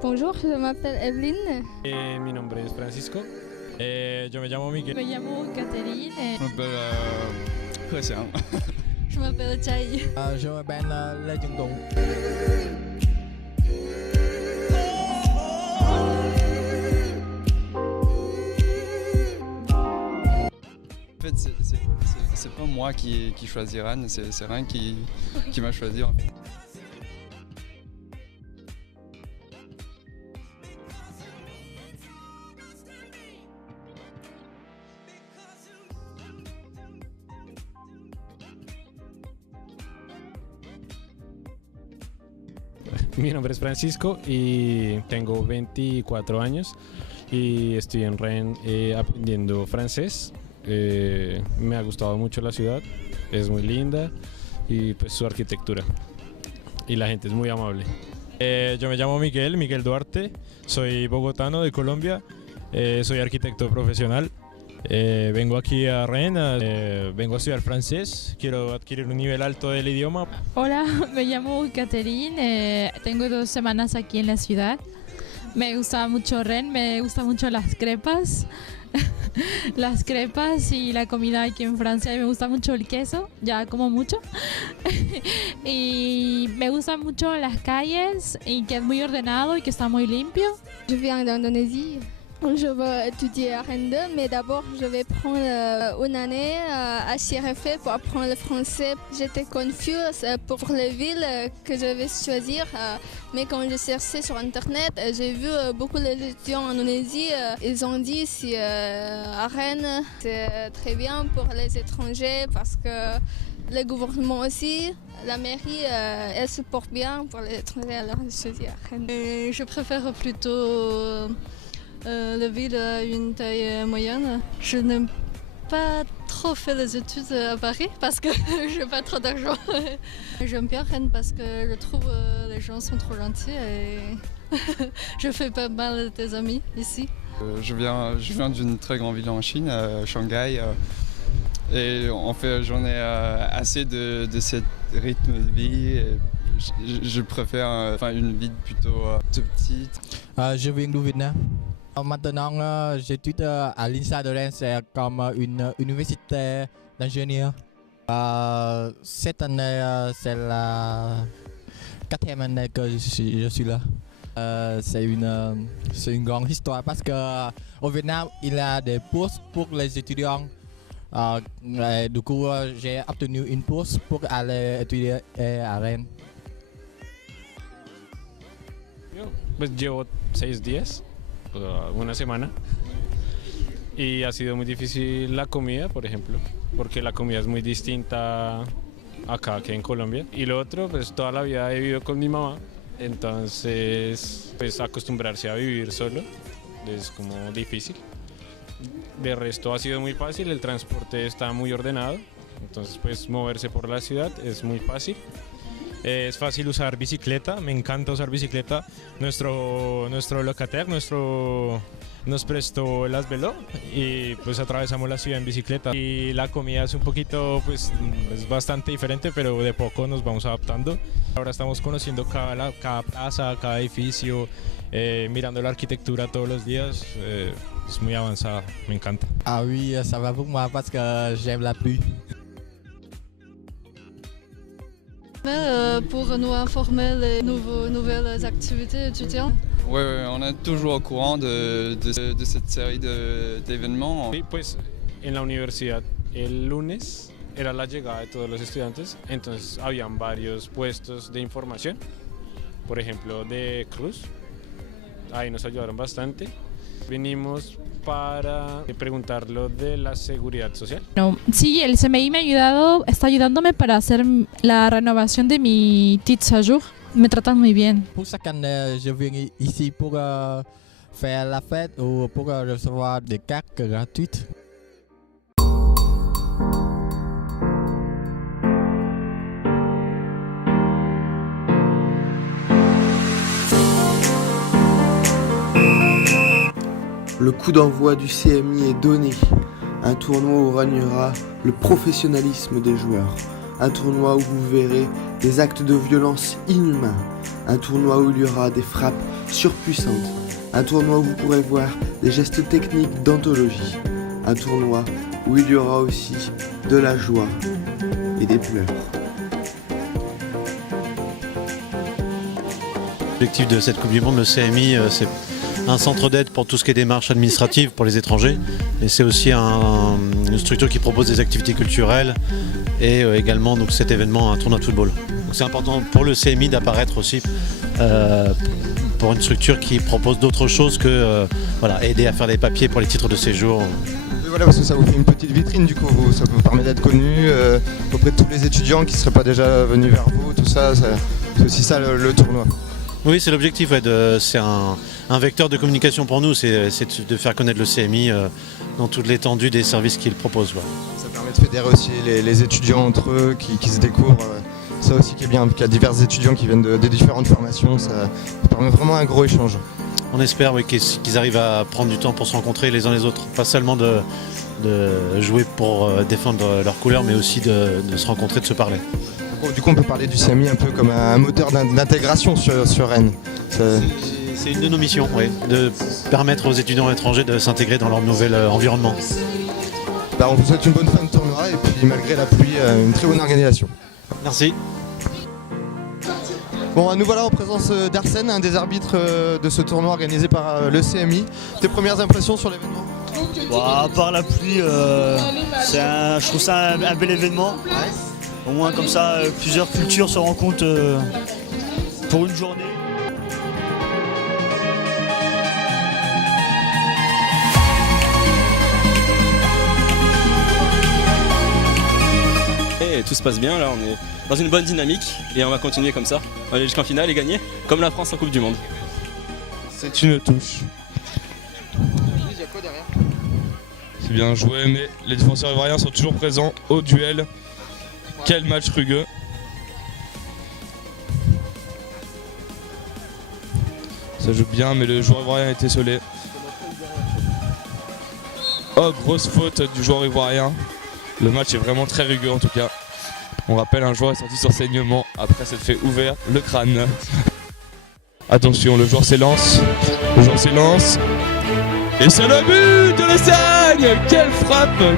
Bonjour, je m'appelle Evelyne. Mi nombre es Francisco. Yo me llamo Miguel. Me llamo Catherine. Je m'appelle He Xiang. Je m'appelle Chai. Je m'appelle Lê Trung Tùng. En fait, c'est pas moi qui choisis Rennes, c'est Rennes qui m'a choisi. En fait. Mi nombre es Francisco y tengo 24 años y estoy en Rennes aprendiendo francés. Me ha gustado mucho la ciudad, es muy linda y pues su arquitectura y la gente es muy amable. Yo me llamo Miguel Duarte, soy bogotano de Colombia, soy arquitecto profesional. Vengo aquí a Rennes, vengo a estudiar francés, quiero adquirir un nivel alto del idioma. Hola, me llamo Catherine. Tengo 2 semanas aquí en la ciudad. Me gusta mucho Rennes, me gustan mucho las crepas. Las crepas y la comida aquí en Francia. Y me gusta mucho el queso, ya como mucho. Y me gustan mucho las calles y que es muy ordenado y que está muy limpio. Je viens d'Indonésie. Je veux étudier à Rennes 2, mais d'abord je vais prendre une année à CRFE pour apprendre le français. J'étais confuse pour les villes que je vais choisir, mais quand j'ai cherché sur internet, j'ai vu beaucoup d'étudiants en Indonésie. Ils ont dit si à Rennes c'est très bien pour les étrangers parce que le gouvernement aussi, la mairie, elle supporte bien pour les étrangers. Alors je choisis à Rennes. Je préfère plutôt la ville à une taille moyenne. Je n'ai pas trop fait les études à Paris parce que je n'ai pas trop d'argent. J'aime bien Rennes parce que je trouve les gens sont trop gentils et je fais pas mal des amis ici. Je viens d'une très grande ville en Chine, Shanghai, et en fait j'en ai assez de ce rythme de vie. Je préfère une ville plutôt toute petite. Je viens du Vietnam. Maintenant, j'étudie à l'INSA de Rennes comme une université d'ingénieur. Cette année, c'est la 4e année que je suis là. C'est une grande histoire parce qu'au Vietnam, il y a des bourses pour les étudiants. Du coup, j'ai obtenu une bourse pour aller étudier à Rennes. Pues llevo 6 días, una semana, y ha sido muy difícil la comida, por ejemplo, porque la comida es muy distinta acá que en Colombia. Y lo otro, pues toda la vida he vivido con mi mamá, entonces pues acostumbrarse a vivir solo es como difícil. De resto ha sido muy fácil, el transporte está muy ordenado, entonces pues moverse por la ciudad es muy fácil. Es fácil usar bicicleta, me encanta usar bicicleta. Nuestro locataire nos prestó las velo y pues atravesamos la ciudad en bicicleta. Y la comida es un poquito, pues es bastante diferente, pero de poco nos vamos adaptando. Ahora estamos conociendo cada plaza, cada edificio, mirando la arquitectura todos los días. Es muy avanzada, me encanta. Ah oui, ça va pour moi parce que j'aime la pluie. Pour nous informer des nouvelles activités étudiantes. Oui, on est toujours au courant de cette série d'événements. Sí, pues en la universidad el lunes era la llegada de todos los estudiantes, entonces habían varios puestos de información, por ejemplo de Cruz, ahí nos ayudaron bastante. Vinimos para preguntar lo de la seguridad social. No, sí, el CMI está ayudándome para hacer la renovación de mi titre à jour. Me tratan muy bien. Pour chaque année, je viens ici pour faire la fête ou pour recevoir des cartes gratuites. Le coup d'envoi du CMI est donné. Un tournoi où régnera le professionnalisme des joueurs. Un tournoi où vous verrez des actes de violence inhumains. Un tournoi où il y aura des frappes surpuissante. Un tournoi où vous pourrez voir des gestes techniques d'anthologie. Un tournoi où il y aura aussi de la joie et des pleurs. L'objectif de cette Coupe du Monde, le CMI, c'est un centre d'aide pour tout ce qui est démarches administratives pour les étrangers. Et c'est aussi une structure qui propose des activités culturelles et également donc, cet événement, un tournoi de football. Donc c'est important pour le CMI d'apparaître aussi pour une structure qui propose d'autres choses que aider à faire des papiers pour les titres de séjour. Et voilà, parce que ça vous fait une petite vitrine du coup, ça vous permet d'être connu auprès de tous les étudiants qui ne seraient pas déjà venus vers vous, tout ça, c'est aussi ça le tournoi. Oui, c'est l'objectif, c'est un vecteur de communication pour nous, c'est de faire connaître le CMI dans toute l'étendue des services qu'il propose. Ouais. Ça permet de fédérer aussi les étudiants entre eux qui se découvrent, ça aussi qui est bien, qu'il y a divers étudiants qui viennent de différentes formations, ça permet vraiment un gros échange. On espère qu'ils arrivent à prendre du temps pour se rencontrer les uns les autres, pas seulement de jouer pour défendre leurs couleurs, mais aussi de se rencontrer, de se parler. Du coup, on peut parler du CMI un peu comme un moteur d'intégration sur Rennes. C'est une de nos missions, oui, de permettre aux étudiants étrangers de s'intégrer dans leur nouvel environnement. On vous souhaite une bonne fin de tournoi et puis malgré la pluie, une très bonne organisation. Merci. Bon, nous voilà en présence d'Arsène, un des arbitres de ce tournoi organisé par le CMI. Tes premières impressions sur l'événement ? À part la pluie, je trouve ça un bel événement. Au moins comme ça, plusieurs cultures se rencontrent pour une journée. Et tout se passe bien, là on est dans une bonne dynamique et on va continuer comme ça. On va aller jusqu'en finale et gagner, comme la France en Coupe du Monde. C'est une touche. Il y a quoi derrière ? C'est bien joué, mais les défenseurs ivoiriens sont toujours présents au duel. Quel match rugueux. Ça joue bien, mais le joueur ivoirien a été essolé. Oh, grosse faute du joueur ivoirien. Le match est vraiment très rugueux en tout cas. On rappelle, un joueur est sorti sur saignement après s'être fait ouvert le crâne. Attention, le joueur s'élance. Et c'est le but de l'Espagne.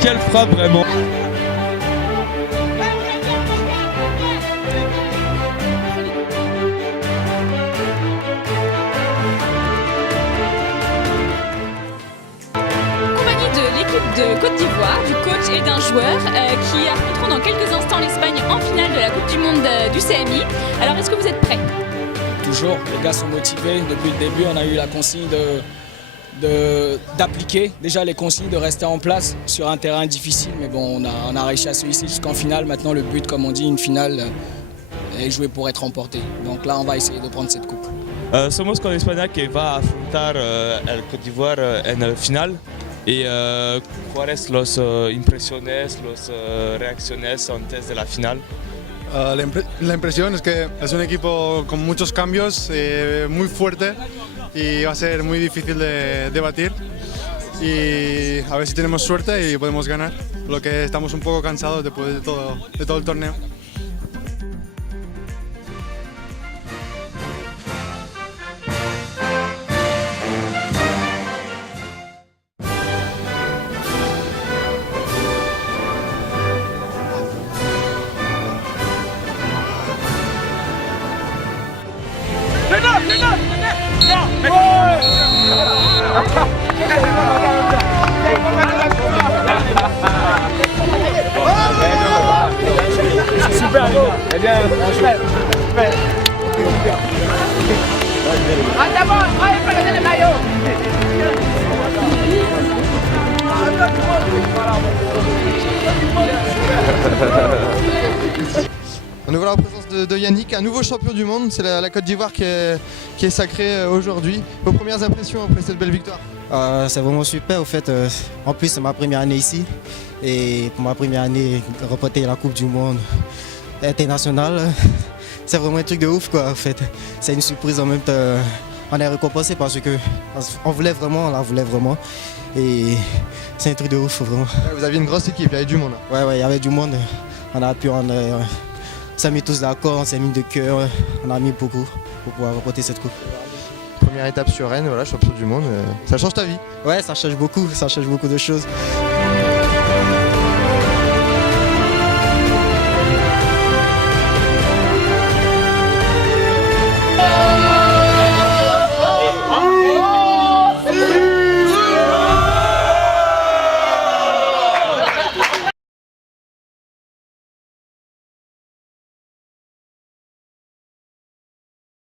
Quelle frappe vraiment. De Côte d'Ivoire, du coach et d'un joueur qui affronteront dans quelques instants l'Espagne en finale de la Coupe du Monde du CMI. Alors est-ce que vous êtes prêts ? Toujours, les gars sont motivés. Depuis le début, on a eu la consigne d'appliquer déjà les consignes, de rester en place sur un terrain difficile. Mais bon, on a réussi à se hisser jusqu'en finale. Maintenant, le but, comme on dit, une finale est jouée pour être remportée. Donc là, on va essayer de prendre cette coupe. Somos con España que va a afrontar el Côte d'Ivoire en la final. ¿Y cuáles los impresiones, los reacciones antes de la final? La impresión es que es un equipo con muchos cambios, muy fuerte y va a ser muy difícil de batir. Y a ver si tenemos suerte y podemos ganar, lo que estamos un poco cansados después de todo el torneo. Super les gars. Eh bien, super. Nous voilà en présence de Yannick, un nouveau champion du monde. C'est la Côte d'Ivoire qui est sacrée aujourd'hui. Vos premières impressions après cette belle victoire? C'est vraiment super au fait. En plus, c'est ma première année ici. Et pour ma première année, remporter la Coupe du Monde internationale, c'est vraiment un truc de ouf quoi en fait. C'est une surprise en même temps. On est récompensé parce qu'on voulait vraiment, on la voulait vraiment. Et c'est un truc de ouf vraiment. Vous aviez une grosse équipe, il y avait du monde. Ouais, il y avait du monde. On s'est mis tous d'accord, on s'est mis de cœur, on a mis beaucoup pour pouvoir remporter cette coupe. première étape sur Rennes, voilà, champion du monde, ça change ta vie. Ouais, ça change beaucoup de choses.